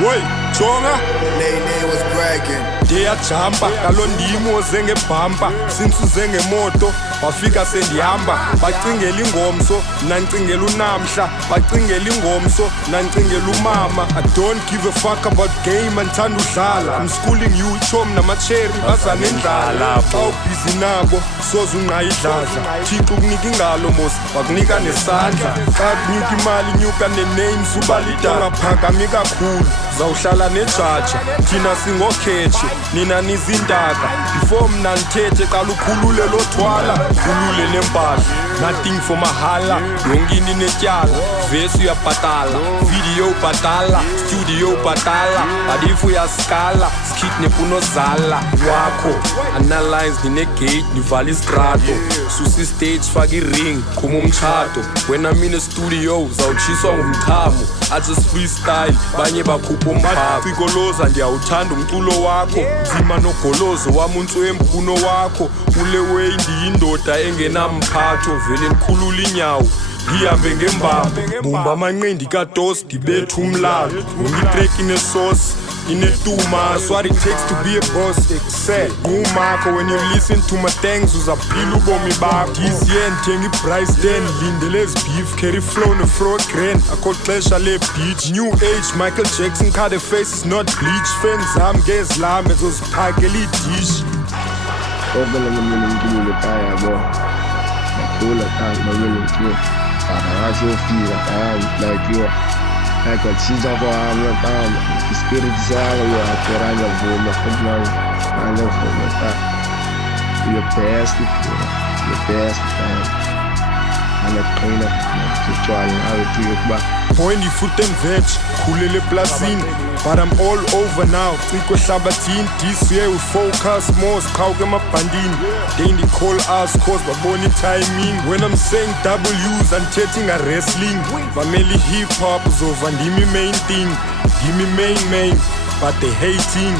Woi, Chonga Lele was bragging. Yajampa, kalondimo oze ngebhampa since uze ngemoto wafika sendihamba bacingela ingomso nancingela unamhla bacingela ingomso nancingela umama. I don't give a fuck about game andithanda udlala. I'm schooling you chom namacherry bazanendlala xa ubhizi nabo soze unqayi idladla. Thixo ukunika ingalo mos wakunika nesandla xa kunyuka imali nyuka ne-names ubalita ngaphakami kakhulu zawuhlala nejaja thina singokhetshe nina nizindaka before mna ndithethe qala ukhulule lo thwala khulule nempahla nothing for mahala yonke into netyala vesi uyabhatala video ubhatala studio ubhatala but if uyaskala skit nepunozala wakho analyze ndinegate ndivala isitrato susa istage faka iring khuma umtshato wena mina studio zawutshiswa ngumchamo athi freestyle banye bakhupha umbhalo cikoloza ndiyawuthanda umculo wakho nzima nogolozo wami untswembuno wakho ule way ndiyindoda engenamphatho vele ndikhulula inyawo ngihambe ngembambo bumba amanqindi kados ndibetha umlalo ngitrack inesource inetuma so what it takes to be a boss excel ngumakho when you listen to my things uzaphila ubomi bakho this year ndithenga iprice 10 lindele beef carry flow no grand akho xesha le beach new age Michael Jackson cut the face is not bleach fans zam ngezilame zoziphakela idish Obele mina ngilule kaya bo Nakhula kanti nomile ngilo Akazi ofika kaya like you Akachiza kwa amna kama spirit zalo ya teranga vuma kumna anga vuma ta your best ana clean up to try how to get back point foot and veg khulele plasini but I'm all over now ciko hlabathini this year we focus more siqhawuke emabhandini they need call us cause babona timing when I'm saying W's I'm chatting a wrestling family hip hop uzova ndimi main thing ndimi main but they hating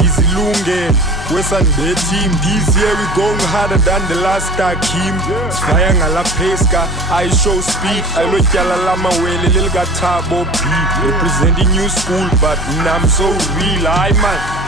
ngizilungele Western Bay team this year we going harder than the last Kim sifaya ngala pesca I show speed I lotyala lamawele lelikathabo B representing new school but I'm so real I man